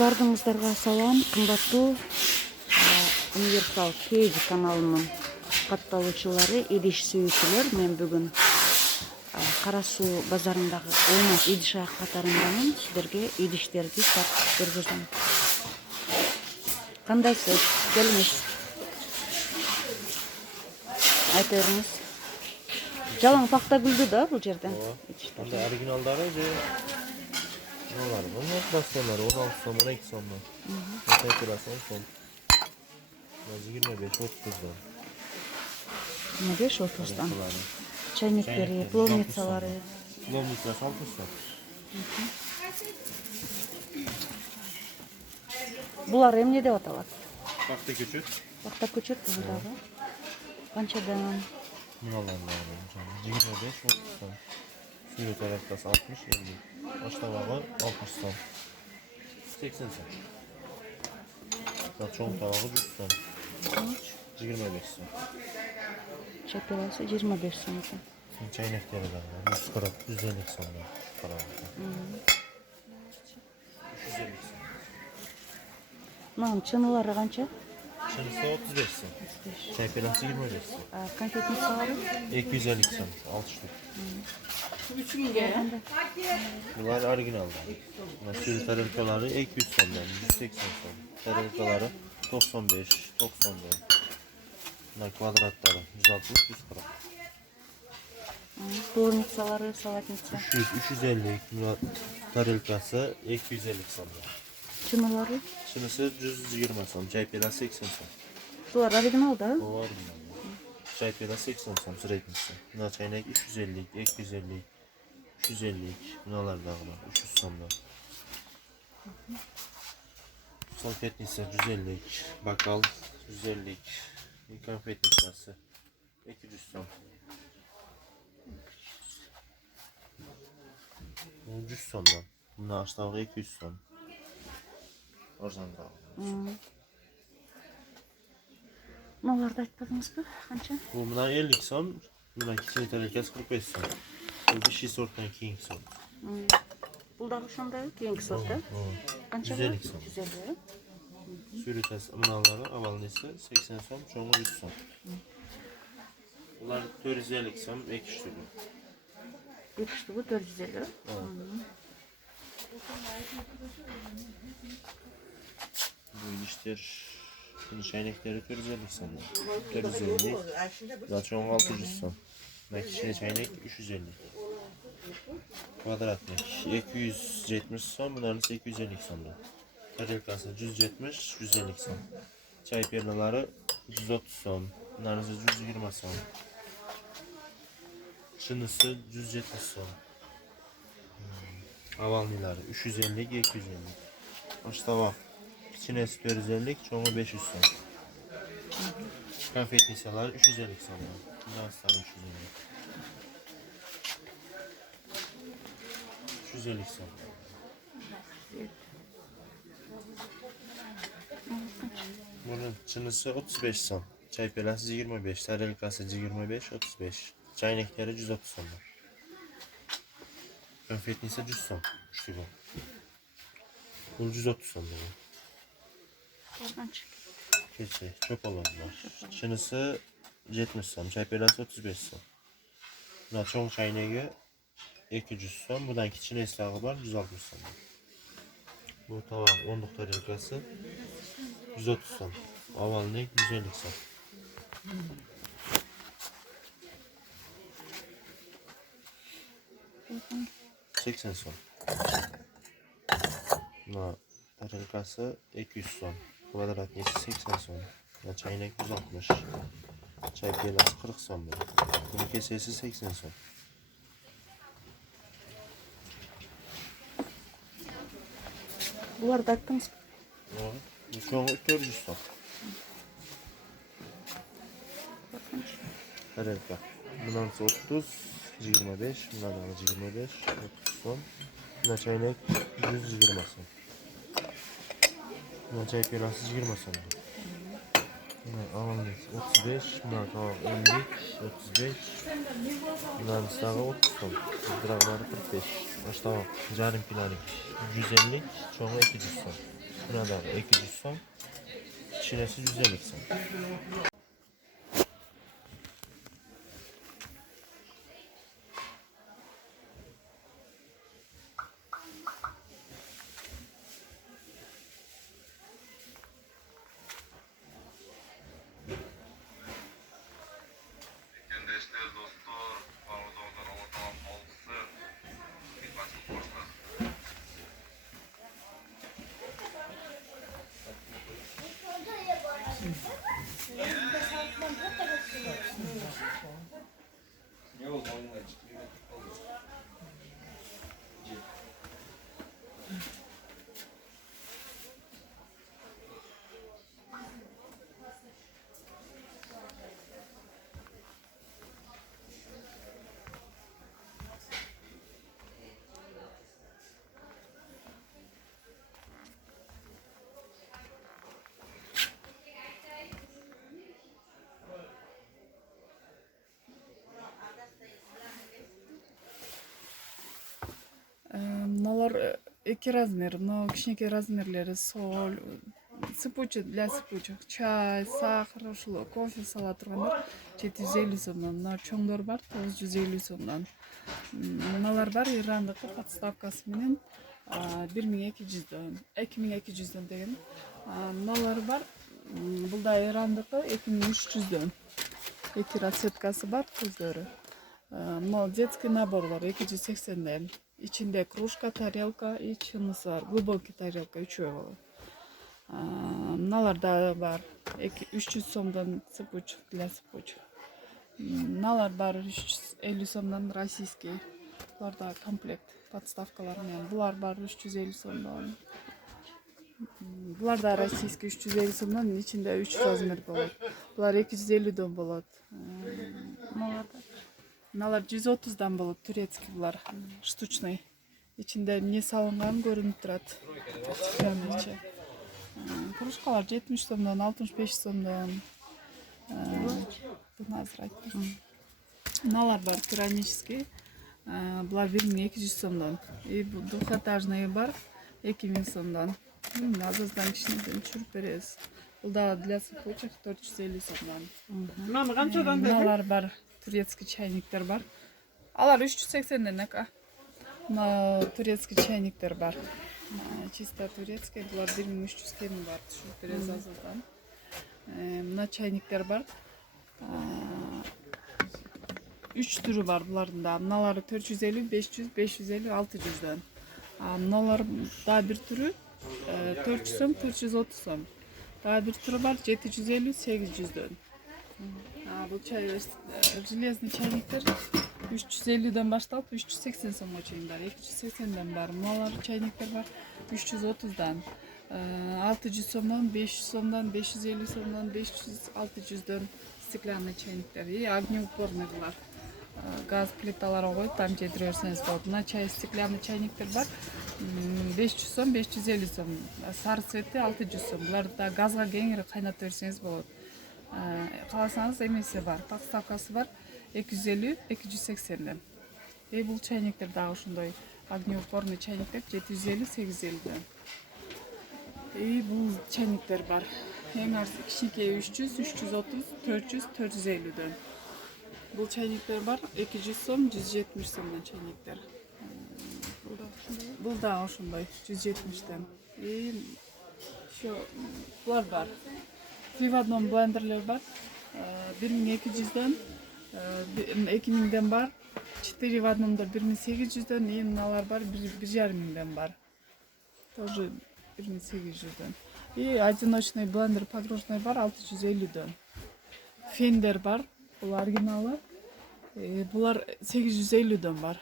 Bardığınızlarga salam, kımbattуу Universal Page kanalının kattaloочулары, идиш сүйүүчүлөр. Мен бүгүн Кара Суу базарындагы Оймак идиш аяк катарындамын. Сиздерге идиштерди тартып көргөзөм. Кандайсыз? Келиңиз. Айта бериңиз. Жалаң пакта гүлдү да бул жерде. Анда оригиналдары же нолар. Бунун пластиклары 16 сом, 12 сомдон. Температурасы 10 сом. 25-30'dan. 25-30'dan. Çaynikleri, пловницалары. Пловницасы 60 сом. Булар эмне деп аталат? Пакта көчөт. Пакта көчөт бундагы. Канчадан? Мыналардан 25-30 сом. Сүйрөт тараптасы 60-50. Баштабагы 60 сом. 80 сом. Чоң табагы 100 сом. 25 сом. Чапеласы 25 сом екен. Чайнектери бар. 140, 150 сомдон. 350 сом. Мынанын чынылары канча? Чынысы 35 сом. Чайпеласы 25 сом. Конфетницалары? 250 сом. 6 штук. Bunlar orijinallar. Sürü tarelkaları 200 somdan, 180 som. Tarelkaları 95, 94. Bunlar kvadratları 160, 140. Пловницалары, салатница. 300, 350. Bunlar tarelkası 250 somdan. Чынылары? Çınısı 120 som. Çaypela 80 som. Булар оригинал да? Bu orijinal. Çaypela 80 som sürekli. Bunlar çaynak 350, 250. 350, bunlar da var. 300 somda. Konfetnisi 150, bakal 150, konfetnisası 200 som. 100 somdan. Bunlar aşağıda 200 som. Oradan da var. Bunları da айтпадыңыз mı? Kança? Bunlar 50 som. Bunlar kiçik tehlikesi 45 som. Bu bir şey sorttan king som. Булдагы ошондой кийинки сорт да? Канча? 150 som. 150. Sürütesi mınaları avalnesi 80 som, çoğu 100 som. Bunlar 450 som, ek iştürü. Екі штугу 450. Bu işler, bunun çaynekleri 450 som. 450, daha çoğu 600 som. Nakişine çaynek 350. Kvadratlık 270 som, bunların 850 somda. Tarelkası 170, 150 som. Çay pernaları 130 som, bunların 120 som. Çınısı 170 som. Avalniları 350, 250. Aştava çinesi 450, çoğu 500 som. Konfetnisalar 350 som. Bunlar 350. 350 som. Bunun çınısı 35 som. Çay pelası 25, tarelkası 25, 35. Çaynekleri 130 som. Konfetnisi 100 som. İşte bu. Bu 130 som. Keçi, çöp olan var. Çınısı 70 som. Çay pelası 35 som. Buna çoğun çayneği 200 som. Buradan kiçin eslahı var 160 som. Bu tamam 10'luk tarelkası 130 som. Avalnik 150 som. $80 som. Buna tarelkası 200 som. Kvadratnesi 80 som. Buna çaynek 160. Çay pelası 40 som. Bunun kesesi 80 som. Буларды айттыңыз ба? Bu çoğu 400 som. Tarelka. Bundan 30, 25, bundan 25, 30 som. Buna çaynek 120 som. Buna çay pelası 20 som. Avalnik 35, bundan 50, 35. Bundan ıslahı 30 som. Dırağları 45. Başta yarım kilolik 150, çoğu 200 som. Buna da 200 so'm. Kichkinasi 150 so'm. Kendeşler, dostlar, Pavlodov'dan Allah'tan olsun. Hizmetçilik borçlar. Мыналар эки размер, но кичинекей размерлери соль, сыпучу для сыпучих, чай, сахар, ушул кофе сала тургандар 750 сомдон, мына чоңдор бар 950 сомдон. Мыналар бар Ирандыкы подставкасы менен 1200дөн, 2200дөн деген. Мыналар бар, бул да Ирандыкы 2300дөн. Эки расцветкасы бар көздөрү. Мына детский набор бар 280ден. İçinde кружка, тарелка и чынысы бар. Глубокий тарелка, үчөө болот. Мыналар да бар. 300 сомдон сыпуч для сыпуч. Мыналар бар 350 сомдон российский. Булар да комплект подставкалар менен. Булар бар 350 сомдон. Булар да российский 350 сомдон, içinde 3 размер болот. Булар 250дөн болот. Мыналар 130дан болот, турецкий булар, штучный. İçinde эмне салынган көрүнүп турат. Içi. Кружкалар 70 сомдон, 65 сомдон. Буну азыр айттым. Мыналар бар керамический. Булар 1200 сомдон. И двухэтажный бар 2000 сомдон. Азаздан кичинеден түшүрүп беребиз. Бул да для сыпучих 450 сомдон. Мыналар бар турецкий чайниктер бар. Алар 380ден ака. Мына турецкий чайниктер бар. Чисто турецкий, булар 1300 кеми бар, түшүрүп беребиз азырдан. Мына чайниктер бар. 3 түрү бар булардын да. Мыналары 450, 500, 550, 600дөн. Мыналар да бир түрү 400 сом, 430 сом. Да бир түрү бар 750, 800дөн. Бул железный чайниктер 350дөн башталып 380 сомго чейин бар. 280ден бар. Мыналар чайниктер бар 330дан. 600 сомдон, 500 сомдон, 550 сомдон, 500, 600дөн стеклянный чайниктер. И огнеупорный булар. Газ плиталары коюп, там жедире берсеңиз болот. Мына чай стеклянный чайниктер бар 500 сом, 550 сом. Сары цвети 600 сом. Буларды газга кеңири кайнатып берсеңиз болот. Кааласаңыз эмеси бар, подставкасы бар 250, 280ден. Бул чайниктер дагы ошондой огнеупорный чайниктер 750, 850ден. Бул чайниктер бар. Эң арзы кичинекей 300, 330, 400, 450ден. Бул чайниктер бар 200 сом, 170 сомдон чайниктер. Бул да ошондой 170ден. Булар бар. 3 в 1 блендерлер бар. 1200дөн, 2000ден бар. 4 в 1-дор 1800дөн, мыналар бар 1500ден бар. Тоже 1800дөн. И одиночный блендер погружной бар 650дөн. Фендер бар, бул оригиналы. Булар 850дөн бар.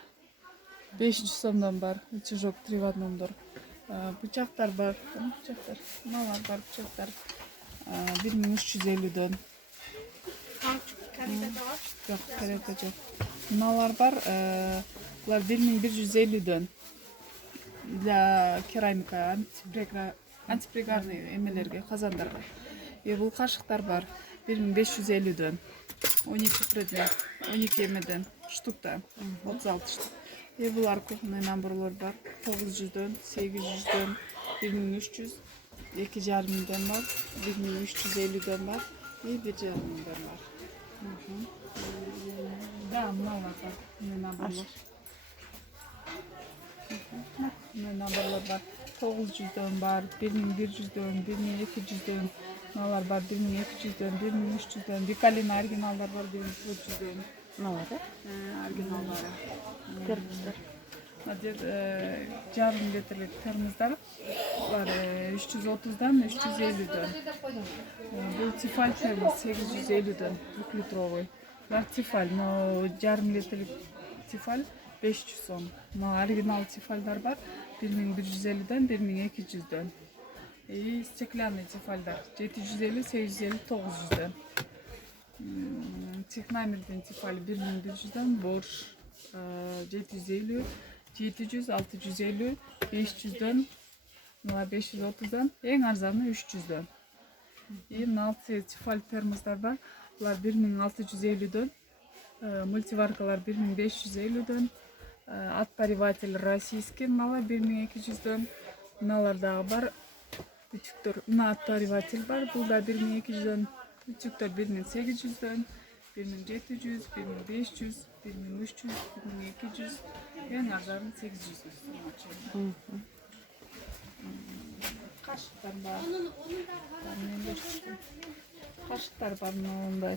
500 сомдон бар, чужок 3 в 1-дор. Бычактар бар, бычактар. Мыналар бар бычактар. 1350дөн. Жок, карета жок. Мыналар бар, булар 1150дөн. Для керамика, антипригарный эмелерге, казандарга. Бул кашыктар бар 1550дөн. 12 предмет, 12 эмеден штукта, 36 штук. Булар кухонный наборлор бар 900дөн, 800дөн, 1300, 2,5'den var, 1.350'den var, 1,5'den var. Damla var. Menabarlar var. 900'den var, 1.100'den, 1.200'den, nalar var, 1.200'den, 1.300'den, bir kalem orijinallar var, 1.400'den. Ne var? Orijinallar. Termoslar. Hadi yarım litrelik termoslar var, 330'dan 350'den. Bu tifal termos 850'den, 2 litrovoy. Var tifal, no yarım litrelik tifal 500 son. No orijinal tifaller var 1.150'den 1.200'den. Steklanlı tifallar 750, 850, 900'den. Teknamirden tifal 1.100'den bor 750, 700, 650, 500'den, 530'dan, en arzanı 300'den. Naltı tifal termoslar var. Bunlar 1.650'den, multivarkalar 1.550'den, отпариватель российский нала 1.200'den, nalarda var. Küçüktür, отпариватель var. Bu da 1.200'den, küçüktür 1.800'den, 1.700, 1.500, 1.300, 1.200, en arzanı 800. Kaşıklar var. Kaşıklar var onday.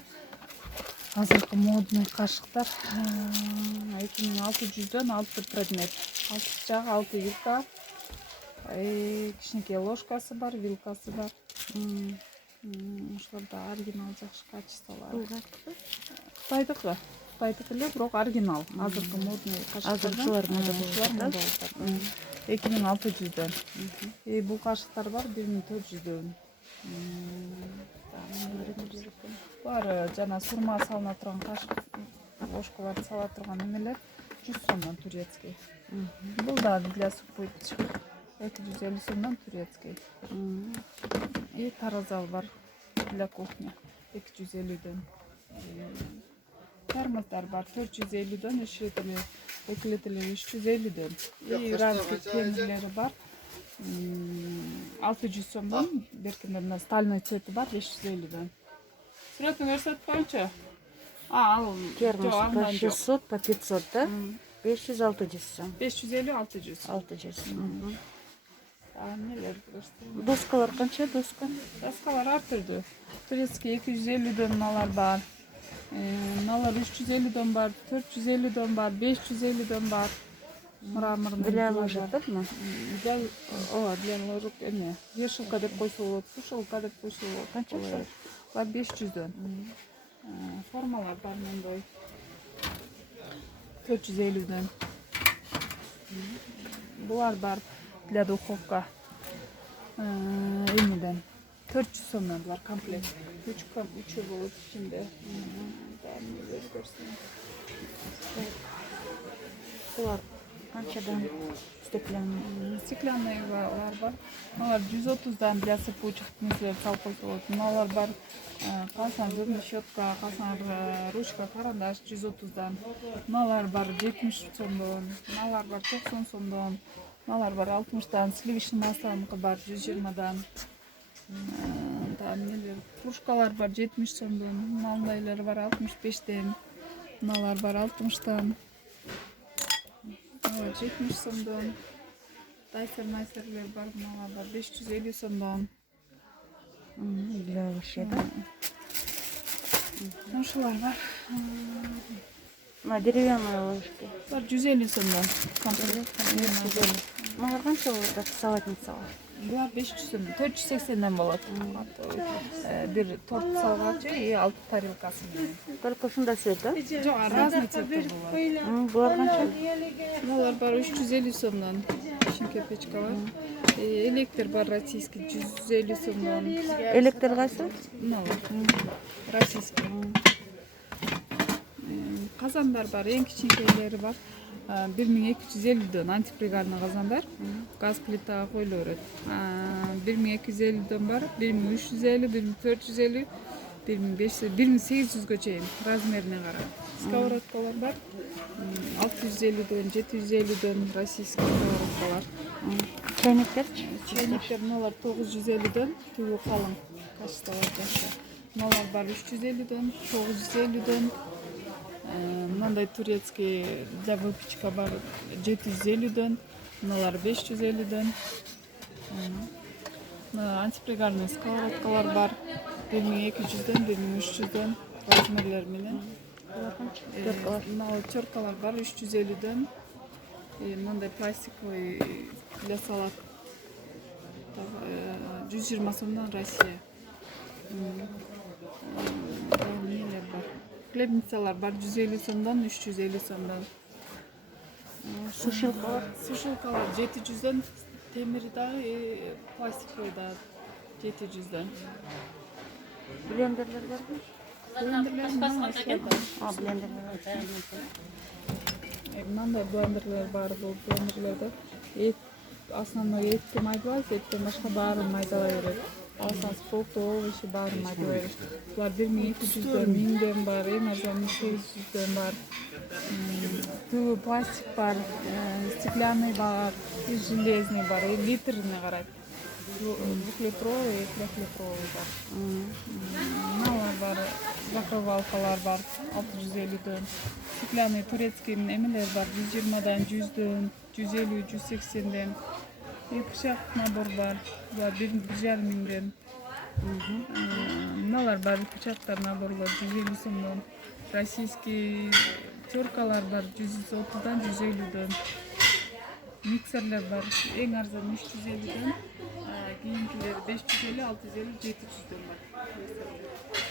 Hazırkı modный kaşıklar 2.600'den 6 предмет. 6 bıçak, 6 yufka. Кичинекей ложкасы бар, вилкасы бар. Ошолордо оригинал жакшы качестволор. Кытайдыкы. Кытайдыкы эле, бирок оригинал. Азыркы модный кашыктар. Азыр мода болуп 2.600'den. Бул кашыктар бар 1.400'den. Бар жана сурма салына турган кашык, ложкаларды сала турган эмелер 100 сомдон турецкий. Бул да для суппойтчик 250 сомдон турецкий. И таразал бар для кухни 250'den. Termoslar var 450'den, 2 litreleri 350'den. И разные темирleri var. 600 сомдон, беркинде стальной цвети бар 550'den. Средний версет қанша? Ал Термос по 600, по 500, да? 500-600 сом. 550-600. 600. Нелер көрсөтөм. Доскалар канча доска? Доскалар ар түрдүү. Турецкий 250'den налар бар. Налар 350'den бар, 450'den бар, 550'den бар. Мраморный. Для ложек, да? Для ложек эме. Вешалка деп койсо болот, сушилка деп койсо болот. Канча стоит? Бар 500'den. Формалар бар мындай. 450'den. Булар бар для духовка. Эмеден. 400 сомдон булар комплект. 3 болот ичинде. Булар канчадан стеклянный? Стеклянныйлар бар. Алар 130'dan для сыпучих нерселер салып койсо болот. Мыналар бар. Касан зубный щетка, касан ручка, карандаш 130'dan. Мыналар бар 70 сомдон. Мыналар бар 90 сомдон. Мыналар бар 60'dan. Сливочный маслоныкы бар 120'dan. Нелер кружкалар бар 70 сомдон. Мындайлар бар 65'den. Мыналар бар 60'dan. 70 сомдон. Тайсер-майсерлер бар, мыналар бар 550 сомдон. Для овощей, да? Ошолар бар. На деревянные ложки. Бар 150 сомдон. Мага канча болот салатницага? Булар 500 сомдон. 480'den болот. Бир торт салгачы и 6 тарелкасы менен. Только ушундай цвет, да? Жок, разный цветтер болот. Булар канча? Булар бар 350 сомдон. Кичинекей печкалар. Электр бар российский 150 сомдон. Электр кайсы? Мыналар. Российский. Казандар бар, эң кичинекейлери бар. 1250'den антипригарный казандар. Газ плитага коюла берет. 1250'den бар, 1350, 1450, 1500, 1800'гө чейин размерине карап. Сковородкалар бар. 650'den, 750'den российский сковородкалар. Çeyneklerçi. Çeynekler mınalar 950'den, tüvü kalın. Kaçta var başka. Mınalar var 350'den, 950'den. Мындай турецкий для выпечка бар 750'den, мыналар 550'den. Антипригарный сковородкалар бар 1200'den, 1300'den размерлер менен. Мына теркалар бар 350'den. Мындай пластиковый для салат 120 сомдон Россия. Нелер бар? Хлебницалар бар 150 сомдон 350 сомдон. Сушилкалар. Сушилкалар 700'den, темири дагы пластиковый да 700'den. Blendерler var mı? Blendерлер мына Россияда. Blendерler var. Мындай блендерлер бар, бул блендерлерде основной этти майдалайт, эттен башка баарын майдалай берет. Алсаңыз фрукты, овощи баарын майдалай берет. Булар 1200'den, 1000'den бар, эң арзаны 800'den бар. Түү пластик бар, стеклянный бар, железный бар, литріне карайт. 2-литровый, 3-литровый бар. Мыналар бар, закрывалкалар бар 650'den. Стеклянный турецкий эмелер бар 120'dan, 100'den, 150, 180'den. Бышак набор бар, 1,5 мыналар бар, бычактар наборлор 150 сомдон. Российский теркалар бар 130'dan, 150'den. Миксерлер бар, эң арзаны 350'den. Кийинкилер 550, 650, 700'den бар.